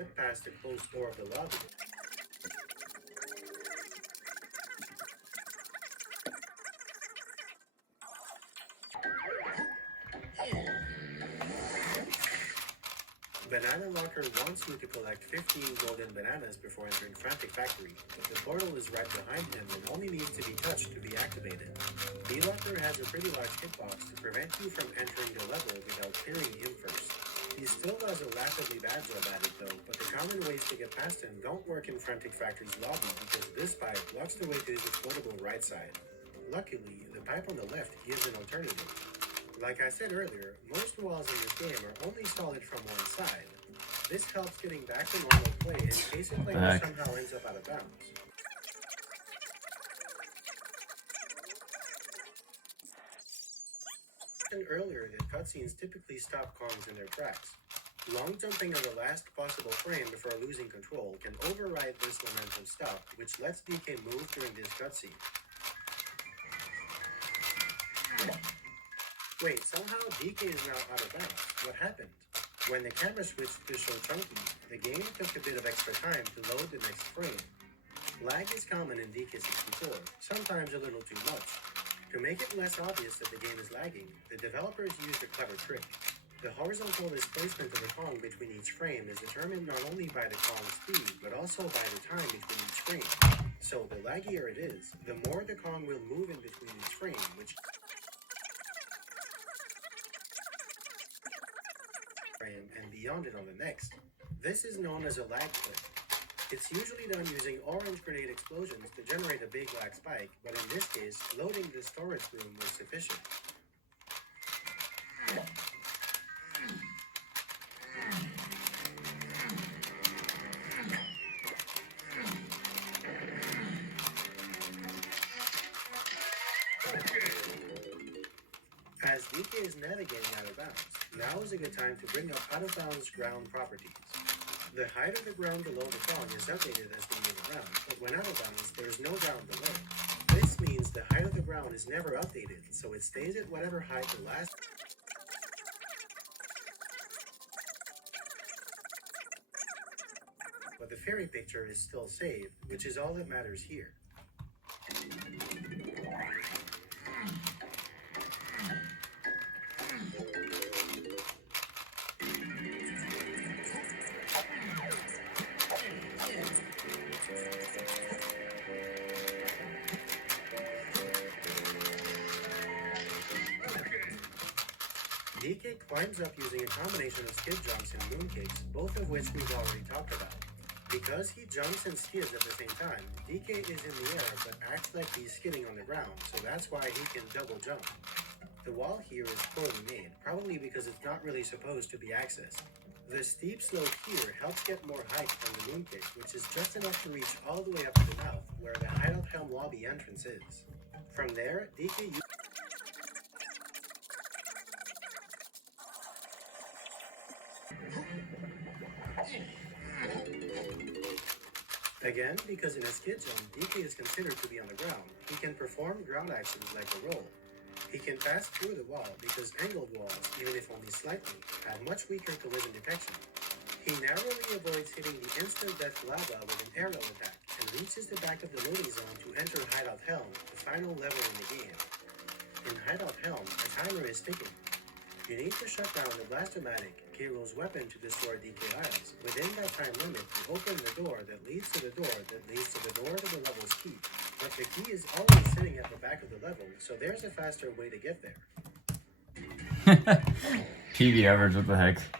slip past the closed door of the lobby. Banana Locker wants you to collect 15 golden bananas before entering Frantic Factory, but the portal is right behind him and only needs to be touched to be activated. B-Locker has a pretty large hitbox to prevent you from entering the level without clearing him first. He still does a laughably bad job at it though, but the common ways to get past him don't work in Frantic Factory's lobby because this pipe blocks the way to his explodable right side. Luckily, the pipe on the left gives an alternative. Like I said earlier, most walls in this game are only solid from one side. This helps getting back to normal play in case a player somehow ends up out of bounds. I mentioned earlier that cutscenes typically stop Kongs in their tracks. Long jumping on the last possible frame before losing control can override this momentum stop, which lets DK move during this cutscene. Wait, somehow DK is now out of bounds. What happened? When the camera switched to show Chunky, the game took a bit of extra time to load the next frame. Lag is common in DK64, sometimes a little too much. To make it less obvious that the game is lagging, the developers used a clever trick. The horizontal displacement of the Kong between each frame is determined not only by the Kong's speed, but also by the time between each frame. So the laggier it is, the more the Kong will move in between each frame, which and beyond it on the next. This is known as a lag clip. It's usually done using orange grenade explosions to generate a big lag spike, but in this case, loading the storage room was sufficient. As DK is navigating out of bounds, now is a good time to bring up out-of-bounds ground properties. The height of the ground below the Kong is updated as we move around, but when out of bounds, there is no ground below. This means the height of the ground is never updated, so it stays at whatever height the last... But the fairy picture is still saved, which is all that matters here. DK climbs up using a combination of skid jumps and moonkicks, both of which we've already talked about. Because he jumps and skids at the same time, DK is in the air but acts like he's skidding on the ground, so that's why he can double jump. The wall here is poorly made, probably because it's not really supposed to be accessed. The steep slope here helps get more height from the moonkick, which is just enough to reach all the way up to the mouth, where the Hideout Helm lobby entrance is. From there, DK Again, because in a skid zone, DK is considered to be on the ground, he can perform ground actions like a roll. He can pass through the wall because angled walls, even if only slightly, have much weaker collision detection. He narrowly avoids hitting the instant death lava with an aerial attack and reaches the back of the loading zone to enter Hideout Helm, the final level in the game. In Hideout Helm, a timer is ticking. You need to shut down the Blastomatic, K-Rool's weapon, to destroy DK Isles. Within that time limit, you open the door that leads to the door that leads to the door to the level's key. But the key is always sitting at the back of the level, so there's a faster way to get there. PB average, what the heck?